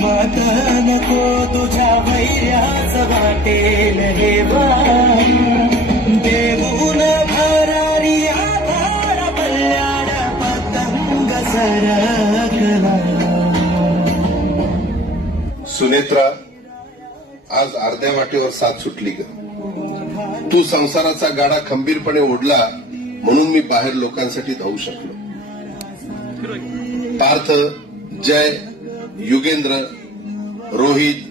अजिबात नको तुझ्या वैर्याच वाटेल हे वाण देऊन भरारी आधार कल्याण पतंग सरकला. सुनेत्रा, आज अर्ध्या वाटेवर साथ सुटली ग. तू संसाराचा गाडा खंबीरपणे ओढला म्हणून मी बाहेर लोकांसाठी धावू शकलो. पार्थ, जय, युगेंद्र, रोहित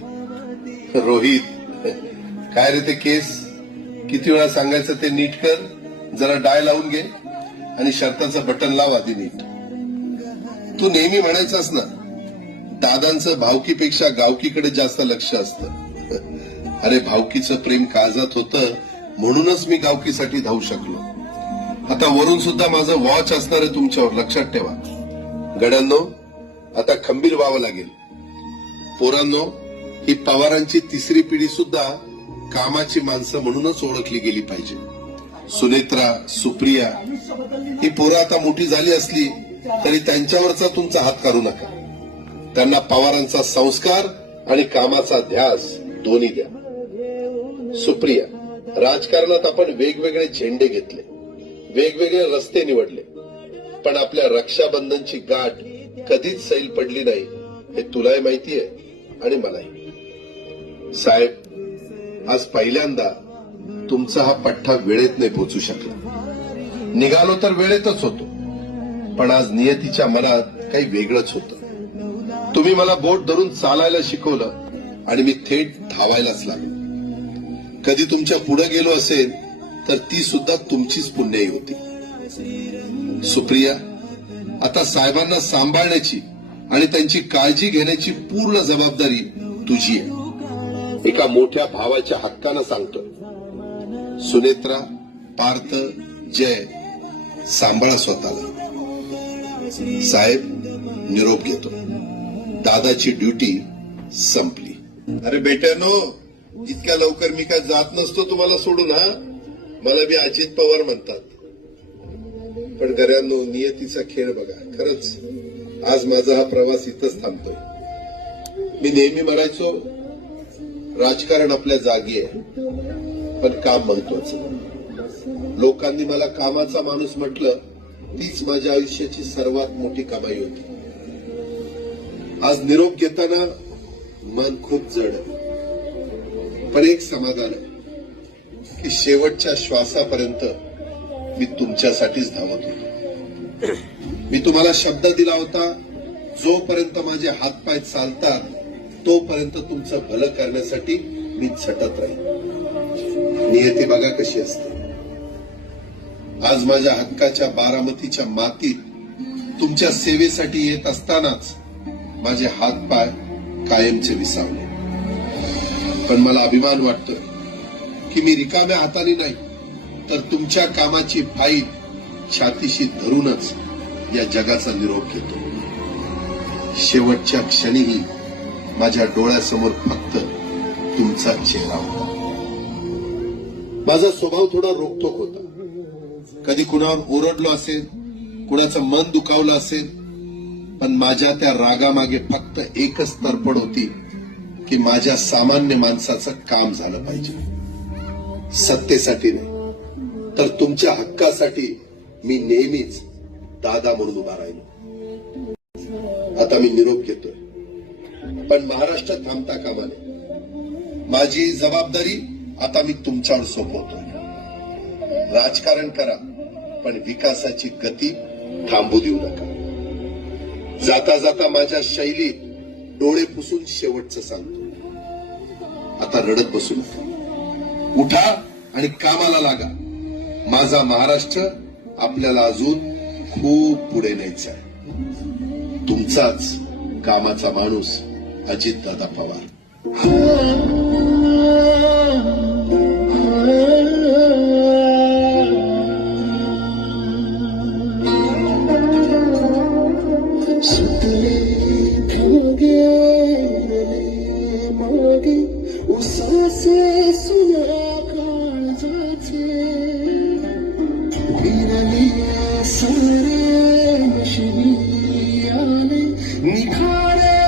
काय रे ते केस, किती वेळा सांगायचं ते नीट कर, जरा डाय लावून घे आणि शर्टाचं बटन लाव आधी नीट. तू नेहमी म्हणायचंस ना, दादांचं भावकीपेक्षा गावकीकडे जास्त लक्ष असतं. अरे भावकीचं प्रेम काळजात होतं म्हणूनच मी गावकीसाठी धावू शकलो. आता वरून सुद्धा माझं वॉच असणार आहे तुमच्यावर, लक्षात ठेवा. गड्यांनो, आता खंबीर व्हावं लागेल. पोरांनो, ही पवारांची तिसरी पिढी सुद्धा कामाची माणसं म्हणूनच ओळखली गेली पाहिजे. सुनेत्रा, सुप्रिया ही पोरं आता मोठी झाली असली तरी त्यांच्यावरचा तुमचा हात काढू नका. त्यांना पवारांचा संस्कार आणि कामाचा ध्यास दोन्ही द्या. सुप्रिया, राजकारणात आपण वेगवेगळे झेंडे घेतले, वेगवेगळे रस्ते निवडले, पण आपल्या रक्षाबंधनची गाठ कधीच सैल पडली नाही हे तुलाही माहितीये आणि मलाही. साहेब, आज पहिल्यांदा तुमचा हा पठ्ठा वेळेत नाही पोचू शकला. निघालो तर वेळेतच होतो, पण आज नियतीच्या मनात काही वेगळंच होतं. तुम्ही मला बोट धरून चालायला शिकवलं आणि मी थेट धावायलाच लागलो. कधी तुमच्या पुढे गेलो असेल तर ती सुद्धा तुमचीच पुण्याई होती. सुप्रिया, आता साहेबांना सांभाळण्याची आणि त्यांची काळजी घेण्याची पूर्ण जबाबदारी तुझी आहे. एका मोठ्या भावाच्या हक्कानं सांगतो. सुनेत्रा, पार्थ, जय, सांभाळा स्वतःला. साहेब, निरोप घेतो. दादाची ड्युटी संपली. अरे बेट्यानो, इतक्या लवकर मी काय जात नसतो तुम्हाला सोडून. हा, मला बी अजित पवार म्हणतात. पण घरांनो, नियतीचा खेळ बघा. खरंच आज माझा हा प्रवास इथंच थांबतोय. मी नेहमी म्हणायचो, राजकारण आपल्या जागी आहे, पण काम महत्वाचं. लोकांनी मला कामाचा माणूस म्हटलं, तीच माझ्या आयुष्याची सर्वात मोठी कमाई होती. आज निरोप घेताना मन खूप जड आहे, पण एक समाधान आहे की शेवटच्या श्वासापर्यंत मी तुमच्यासाठीच धावत होतो. मी तुम्हाला शब्द दिला होता, जोपर्यंत माझे हातपाय चालतात तोपर्यंत तुमचं भलं करण्यासाठी मी झटत राहील. नियती बघा कशी असते. आज माझ्या हक्काच्या बारामतीच्या मातीत तुमच्या सेवेसाठी येत असतानाच माझे हातपाय कायमचे विसावले. पण मला अभिमान वाटतोय की मी रिकाम्या हाताने नाही, तर तुमच्या कामाची फाईल छातीशी धरूनच या जगाचा निरोप घेतो. शेवटच्या क्षणीही माझ्या डोळ्यासमोर फक्त तुमचा चेहरा होता. माझा स्वभाव थोडा रोखठोक होता. कधी कुणावर ओरडलो असेल, कुणाचं मन दुखावलं असेल, पण माझ्या त्या रागामागे फक्त एकच तरफड होती की माझ्या सामान्य माणसाचं काम झालं पाहिजे. सत्तेसाठी नाही, तर तुमच्या हक्कासाठी मी नेहमीच दादा म्हणून उभा राहिलो. आता मी निरोप घेतोय, पण महाराष्ट्र थांबता कामा नये. माझी जबाबदारी आता मी तुमच्यावर सोपवतोय. राजकारण करा, पण विकासाची गती थांबू देऊ नका. जाता जाता माझ्या शैलीत डोळे पुसून शेवटचं सांगतो, आता रडत बसू नका. उठा आणि कामाला लागा. माझा महाराष्ट्र आपल्याला अजून खूप पुढे न्यायचा आहे. तुमचाच कामाचा माणूस अजितदादा पवार. निखारे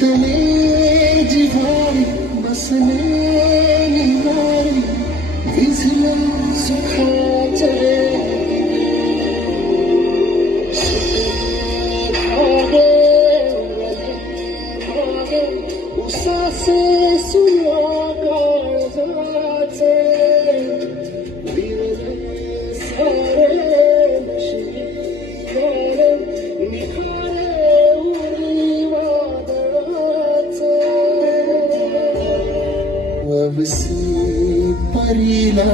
गुंतले जिव्हारी बसले निवारी विझलं सुखाचे उसासे सुया काळजाचे विरले सारे नशिबाने निखारे उरी वादळाचे ववसी परीला